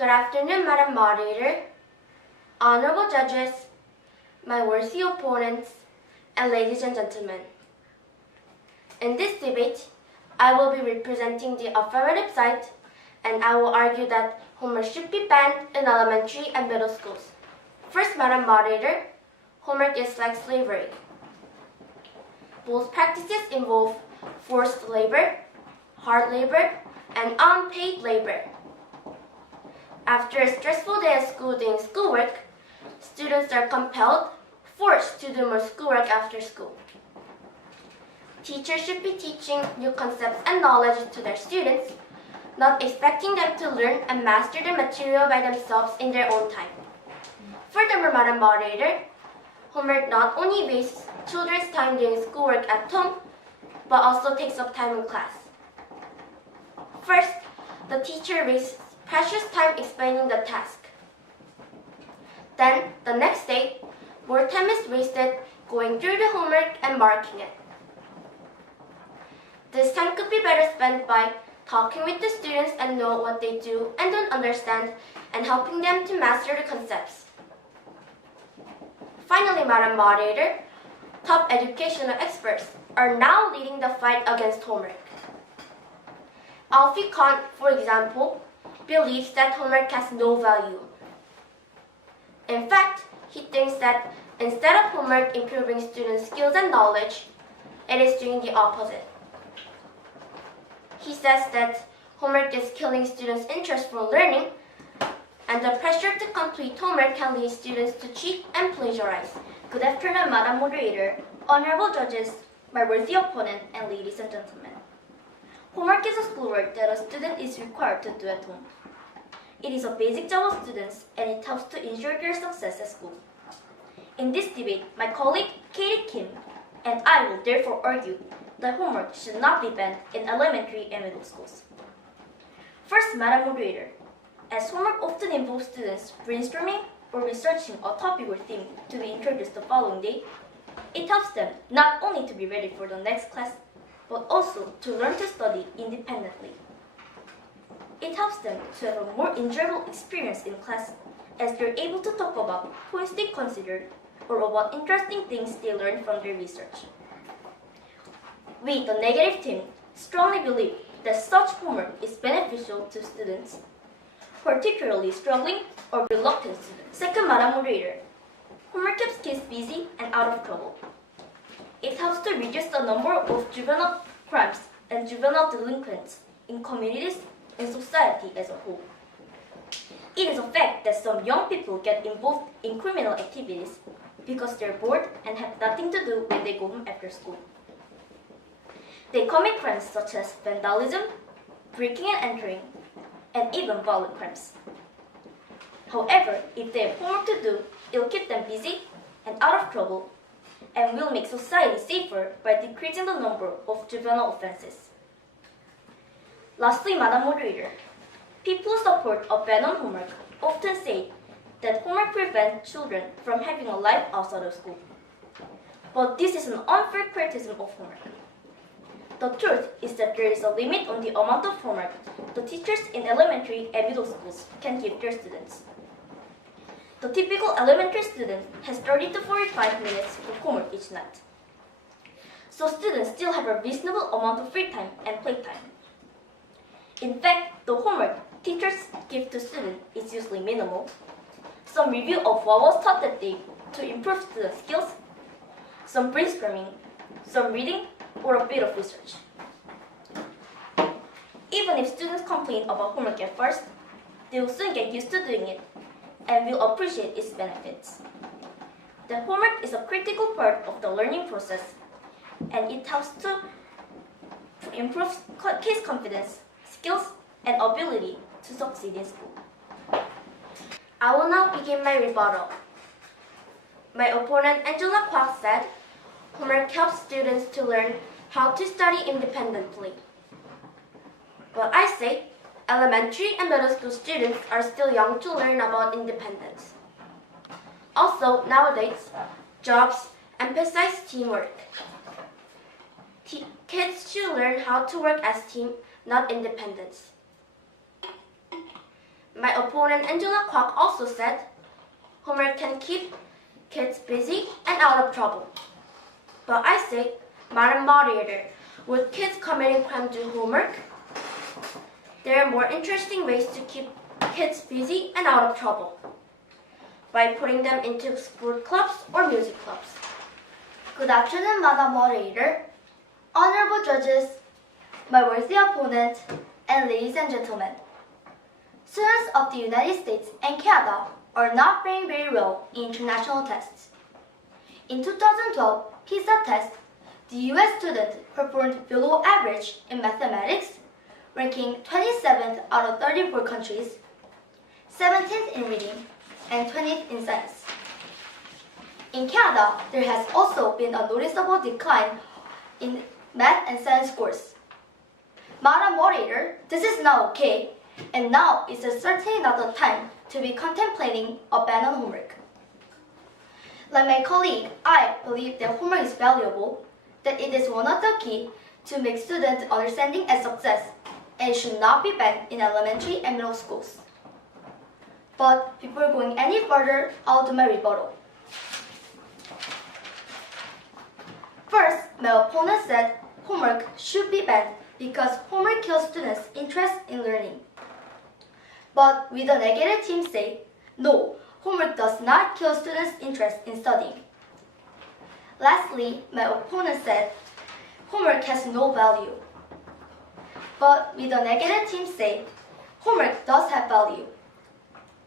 Good afternoon, Madam Moderator, honorable judges, my worthy opponents, and ladies and gentlemen. In this debate, I will be representing the affirmative side, and I will argue that homework should be banned in elementary and middle schools. First, Madam Moderator, homework is like slavery. Both practices involve forced labor, hard labor, and unpaid labor. After a stressful day at school doing schoolwork, students are forced to do more schoolwork after school. Teachers should be teaching new concepts and knowledge to their students, not expecting them to learn and master the material by themselves in their own time. Furthermore, Madam Moderator, homework not only wastes children's time doing schoolwork at home, but also takes up time in class. First, the teacher wastes precious time explaining the task. Then, the next day, more time is wasted going through the homework and marking it. This time could be better spent by talking with the students and know what they do and don't understand and helping them to master the concepts. Finally, Madam Moderator, top educational experts are now leading the fight against homework. Alfie Kohn, for example, believes that homework has no value. In fact, he thinks that instead of homework improving students' skills and knowledge, it is doing the opposite. He says that homework is killing students' interest for learning, and the pressure to complete homework can lead students to cheat and plagiarize. Good afternoon, Madam Moderator, honorable judges, my worthy opponent, and ladies and gentlemen. Homework is a schoolwork that a student is required to do at home. It is a basic job of students, and it helps to ensure their success at school. In this debate, my colleague Katie Kim and I will therefore argue that homework should not be banned in elementary and middle schools. First, Madam Moderator, as homework often involves students brainstorming or researching a topic or theme to be introduced the following day, it helps them not only to be ready for the next class, but also to learn to study independently. It helps them to have a more enjoyable experience in class as they're able to talk about points they considered or about interesting things they learned from their research. We, the negative team, strongly believe that such homework is beneficial to students, particularly struggling or reluctant students. Second, Madam Moderator, homework keeps kids busy and out of trouble. It helps to reduce the number of juvenile crimes and juvenile delinquents in communities and society as a whole. It is a fact that some young people get involved in criminal activities because they're bored and have nothing to do when they go home after school. They commit crimes such as vandalism, breaking and entering, and even violent crimes. However, if they have homework to do, it'll keep them busy and out of trouble and will make society safer by decreasing the number of juvenile offenses. Lastly, Madam Moderator, people who support a ban on homework often say that homework prevents children from having a life outside of school. But this is an unfair criticism of homework. The truth is that there is a limit on the amount of homework the teachers in elementary and middle schools can give their students. The typical elementary student has 30 to 45 minutes of homework each night. So students still have a reasonable amount of free time and playtime. In fact, the homework teachers give to students is usually minimal. Some review of what was taught that day to improve student skills, some brainstorming, some reading, or a bit of research. Even if students complain about homework at first, they will soon get used to doing it and will appreciate its benefits. The homework is a critical part of the learning process, and it helps to improve kids' confidence, skills, and ability to succeed in school. I will now begin my rebuttal. My opponent Angela Kwok said, homework helps students to learn how to study independently. But I say, elementary and middle school students are still young to learn about independence. Also, nowadays, jobs emphasize teamwork. Kids should learn how to work as team, not independence. My opponent Angela Kwok also said, homework can keep kids busy and out of trouble. But I say, Madam Moderator, would kids committing crime do homework? There are more interesting ways to keep kids busy and out of trouble, by putting them into sport clubs or music clubs. Good afternoon, Madam Moderator, honorable judges, my worthy opponent, and ladies and gentlemen. Students of the United States and Canada are not faring very well in international tests. In 2012 PISA test, the US student performed below average in mathematics, ranking 27th out of 34 countries, 17th in reading, and 20th in science. In Canada, there has also been a noticeable decline in math and science scores. Madam Moderator, this is not okay, and now is certainly not the time to be contemplating a ban on homework. Like my colleague, I believe that homework is valuable, that it is one of the key to make students understanding and success, and it should not be banned in elementary and middle schools. But before going any further, I'll do my rebuttal. First, my opponent said homework should be banned because homework kills students' interest in learning. But we the negative team say, no, homework does not kill students' interest in studying. Lastly, my opponent said homework has no value. But we the negative team say homework does have value.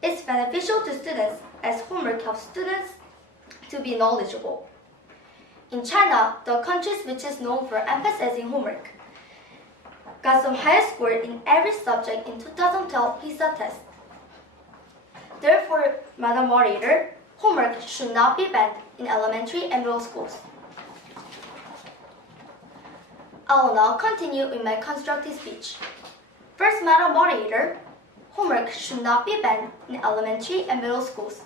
It's beneficial to students as homework helps students to be knowledgeable. In China, the country which is known for emphasizing homework, got some higher score in every subject in 2012 PISA test. Therefore, Madam Moderator, homework should not be banned in elementary and middle schools. I will now continue with my constructive speech. First, Madam Moderator, homework should not be banned in elementary and middle schools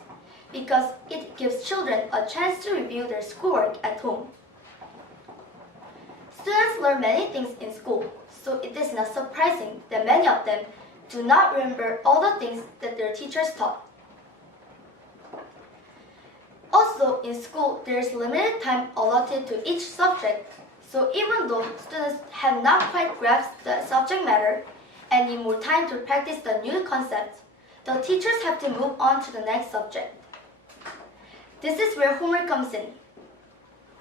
because it gives children a chance to review their schoolwork at home. Students learn many things in school, so it is not surprising that many of them do not remember all the things that their teachers taught. Also, in school, there is limited time allotted to each subject, so even though students have not quite grasped the subject matter and need more time to practice the new concepts, the teachers have to move on to the next subject. This is where homework comes in.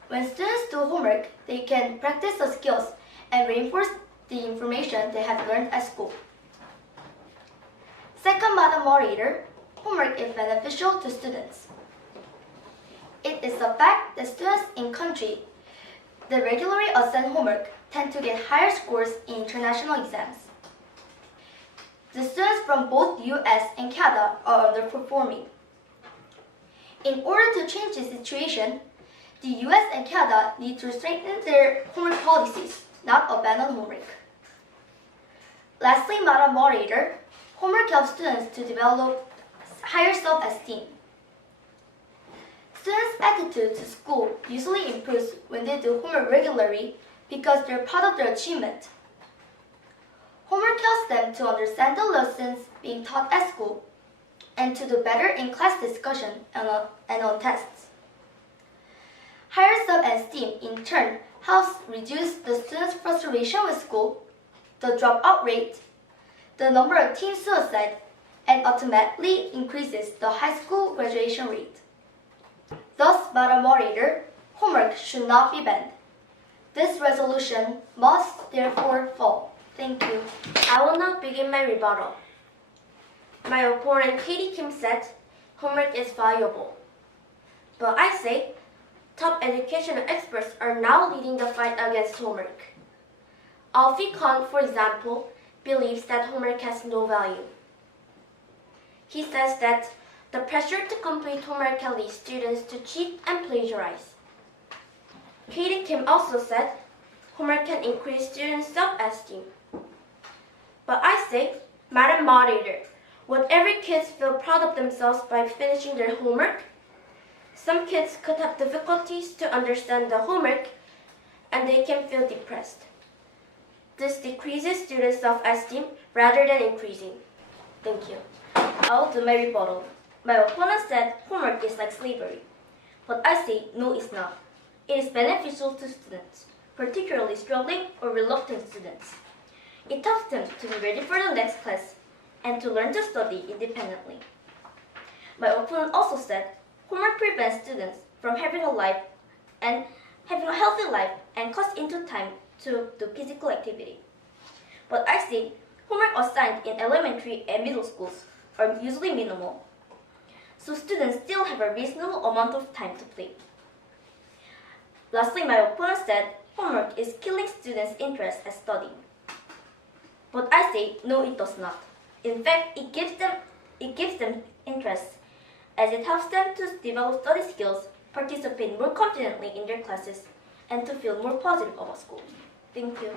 When students do homework, they can practice the skills and reinforce the information they have learned at school. Second, Madam Moderator, homework is beneficial to students. It is a fact that students in countries that regularly assign homework tend to get higher scores in international exams. The students from both US and Canada are underperforming. In order to change the situation, the US and Canada need to strengthen their homework policies, not abandon homework. Lastly, Madam Moderator, homework helps students to develop higher self-esteem. Students' attitude to school usually improves when they do homework regularly because they're part of their achievement. Homework helps them to understand the lessons being taught at school and to do better in class discussion and on tests. Higher self-esteem in turn helps reduce the students' frustration with school, the dropout rate, the number of teen suicide, and ultimately increases the high school graduation rate. Thus, Madam Moderator, homework should not be banned. This resolution must therefore fall. Thank you. I will now begin my rebuttal. My opponent Katie Kim said homework is valuable. But I say top educational experts are now leading the fight against homework. Alfie Kohn, for example, believes that homework has no value. He says that the pressure to complete homework can lead students to cheat and plagiarize. Katie Kim also said homework can increase students' self-esteem. But I say, Madam Moderator, would every kid feel proud of themselves by finishing their homework? Some kids could have difficulties to understand the homework and they can feel depressed. This decreases students' self-esteem rather than increasing. Thank you. I'll do my rebuttal. My opponent said homework is like slavery. But I say no, it's not. It is beneficial to students, particularly struggling or reluctant students. It helps them to be ready for the next class and to learn to study independently. My opponent also said homework prevents students from having a healthy life and cuts into time to do physical activity. But I say homework assigned in elementary and middle schools are usually minimal, so students still have a reasonable amount of time to play. Lastly, my opponent said homework is killing students' interest at studying. But I say no, it does not. In fact, it gives them interest, as it helps them to develop study skills, participate more confidently in their classes, and to feel more positive about school. Thank you.